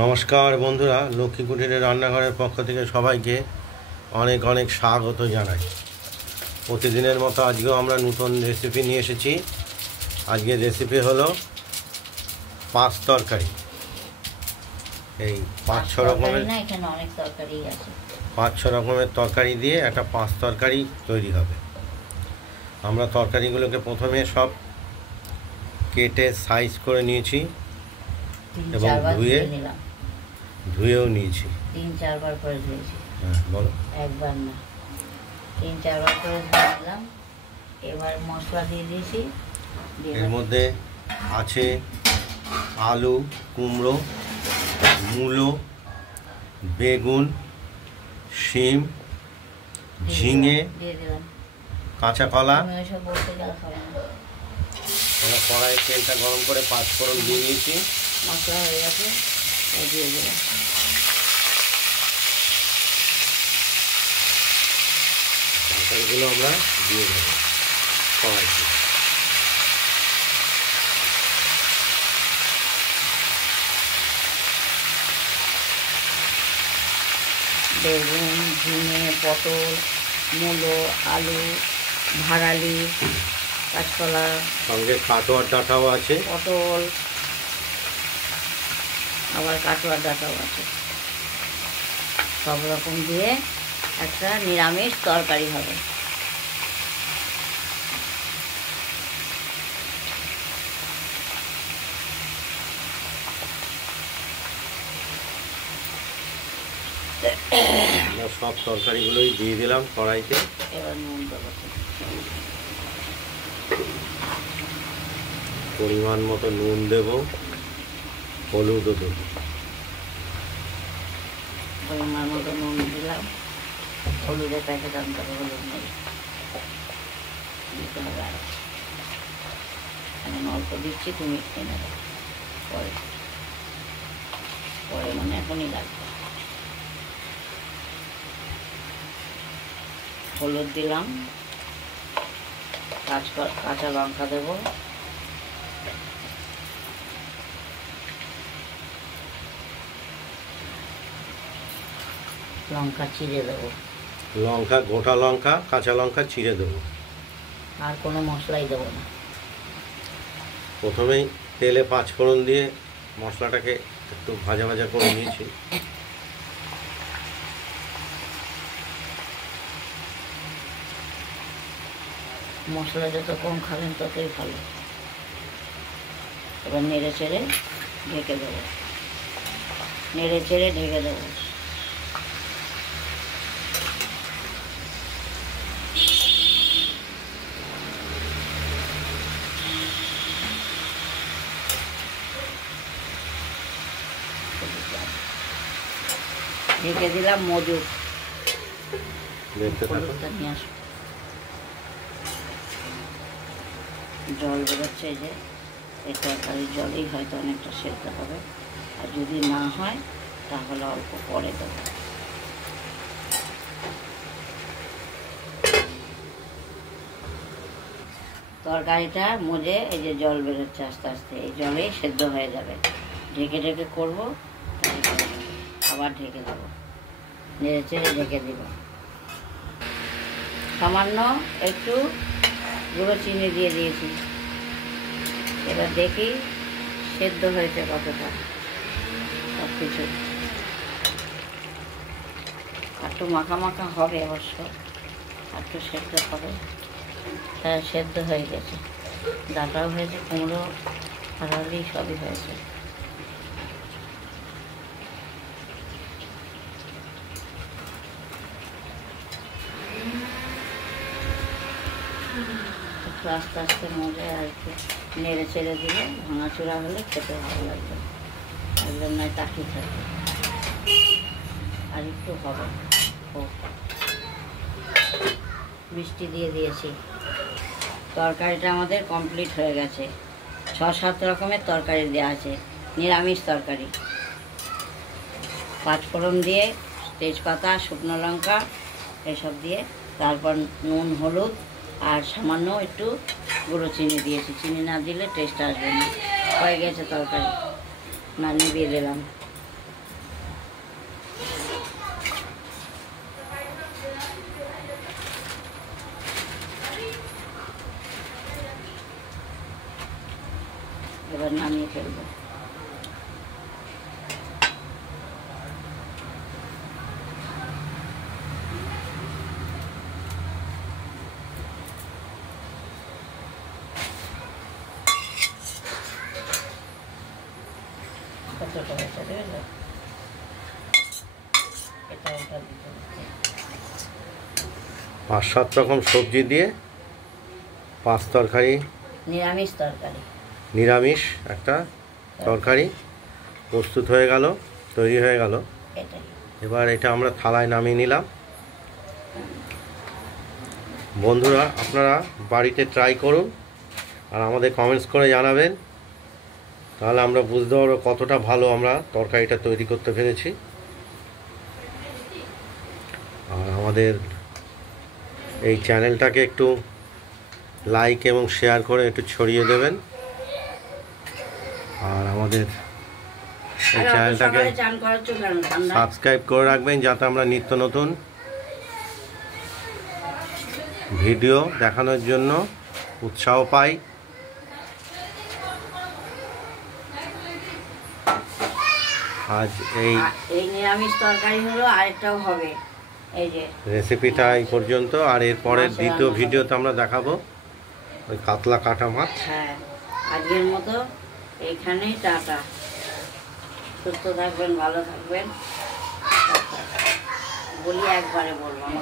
নমস্কার বন্ধুরা, লক্ষ্মী কুটিরের রান্নাঘরের পক্ষ থেকে সবাইকে অনেক অনেক স্বাগত জানাই। প্রতিদিনের মতো আজকেও আমরা নতুন রেসিপি নিয়ে এসেছি। আজকের রেসিপি হলো পাঁচ তরকারি। এই পাঁচ ছ রকমের তরকারি দিয়ে একটা পাঁচ তরকারি তৈরি হবে। আমরা তরকারিগুলোকে প্রথমে সব কেটে সাইজ করে নিয়েছি এবং ধুয়েও নিয়েছি। 3-4 বার করে ধুয়েছি। হ্যাঁ বলো। একবার না, 3-4 বার করে ধুয়ে নিলাম। এবার মশলা দিয়ে দিয়েছি। এর মধ্যে আছে আলু, কুমড়ো, মূলো, বেগুন, শিম, ঝিঙে, কাঁচা কলা। আমরা কড়াইয়ে তেলটা গরম করে পাঁচ ফোড়ন দিয়ে নিয়েছি। মশলা হয়ে গেছে, দিয়ে দিলাম। তরকারিগুলো আমরা দিয়ে দেবো কড়াইতে। বেগুন, ঝিঙে, পটল, মূলো, আলু, ভাড়ালি, কাঁচকলা, সঙ্গে কাটোয়ার ডাঁটাও আছে। পটল, আবার কাটোয়ার ডাঁটাও আছে। সব রকম দিয়ে একটা নিরামিষ তরকারি হবে। আমরা সব তরকারিগুলোই দিয়ে দিলাম কড়াইতে। এবার নুন দেবো, পরিমাণ মতো নুন দেব, হলুদও দেব। পরিমাণ মতো নুন দিলাম। হলুদের প্যাকেট আনতে হবে, হলুদ নেই, দিতে হবে। আমি অল্প দিচ্ছি, তুমি এনে দেবো পরে পরে মানে এখনই লাগবে। হলুদ দিলাম, কাঁচা লঙ্কা দেব, লঙ্কা চিড়ে দেবো। লঙ্কা, গোটা লঙ্কা, কাঁচা লঙ্কা চিড়ে দেবো। আর কোনো মশলাই দেবো না। প্রথমেই তেলে পাঁচ ফোড়ন দিয়ে মশলাটাকে একটু ভাজা ভাজা করে নিয়েছি। মশলা যত কম খাবেন ততই ভালো। এবার নেড়ে চেড়ে ঢেকে দেবো, নেড়ে চেড়ে ঢেকে দেবো। ঢেকে দিলাম। মজুর নিয়ে আসো। জল বেরোচ্ছে, এই যে এই তরকারির জলেই হয়তো অনেকটা সেদ্ধ হবে। আর যদি না হয় তাহলে অল্প পরে দেবো। তরকারিটা মজে এই যে জল বেরোচ্ছে আস্তে আস্তে, এই জলেই সেদ্ধ হয়ে যাবে। ঢেকে ঢেকে করবো, আবার ঢেকে দেবো, নেড়ে চেড়ে ঢেকে দেব। সামান্য একটু গুঁড়ো চিনি দিয়ে দিয়েছি। এবার দেখি সেদ্ধ হয়েছে কতটা সব কিছু। একটু মাখা মাখা হবে অবশ্য, একটু সেদ্ধ হবে। হ্যাঁ, সেদ্ধ হয়ে গেছে। ডাঁটাও হয়েছে, কুমড়ো, ভাড়ালি সবই হয়েছে। একটু আস্তে আস্তে মজা, আর একটু নেড়ে চেড়ে দিলে ভাঙাচোড়া হলে খেতে ভালো লাগবে। একদম নয় তাকিয়ে থাকবে। আর একটু হবে। মিষ্টি দিয়ে দিয়েছি। তরকারিটা আমাদের কমপ্লিট হয়ে গেছে। 6-7 রকমের তরকারি দেওয়া আছে, নিরামিষ তরকারি। পাঁচ ফোড়ন দিয়ে, তেজপাতা, শুকনো লঙ্কা এসব দিয়ে, তারপর নুন, হলুদ আর সামান্য একটু গুঁড়ো চিনি দিয়েছি। চিনি না দিলে টেস্ট আসবে না। হয়ে গেছে তরকারি। না, নিভিয়ে দিলাম। এবার নামিয়ে ফেলবো। কতটা হয়েছে দেখেছো? এটা দিতে হচ্ছে। 5-7 রকম সবজি দিয়ে 5 তরকারি, নিরামিষ তরকারি। নিরামিষ একটা তরকারি প্রস্তুত হয়ে গেল, তৈরি হয়ে গেল। এটাই। এবার এটা আমরা থালায় নামিয়ে নিলাম। বন্ধুরা, আপনারা বাড়িতে ট্রাই করুন আর আমাদের কমেন্টস করে জানাবেন, তাহলে আমরা বুঝতে পারবো কতটা ভালো আমরা তরকারিটা তৈরি করতে পেরেছি। আর আমাদের এই চ্যানেলটাকে একটু লাইক এবং শেয়ার করে একটু ছড়িয়ে দেবেন। আর আমাদের এই চ্যানেলটাকে চান করাচ্ছ কেন? ঠান্ডা। সাবস্ক্রাইব করে রাখবেন যাতে আমরা নিত্য নতুন ভিডিও দেখানোর জন্য উৎসাহ পাই। আজ এই নিরামিষ তরকারি হলো, আরেকটাও হবে। এই যে রেসিপিটা এই পর্যন্ত, আর এরপরের দ্বিতীয় ভিডিওতে আমরা দেখাবো ওই কাতলা কাটা মাছ। হ্যাঁ, আজকের মতো এইখানেই টাটা। সুস্থ থাকবেন, ভালো থাকবেন। বলি একবারে বলবো।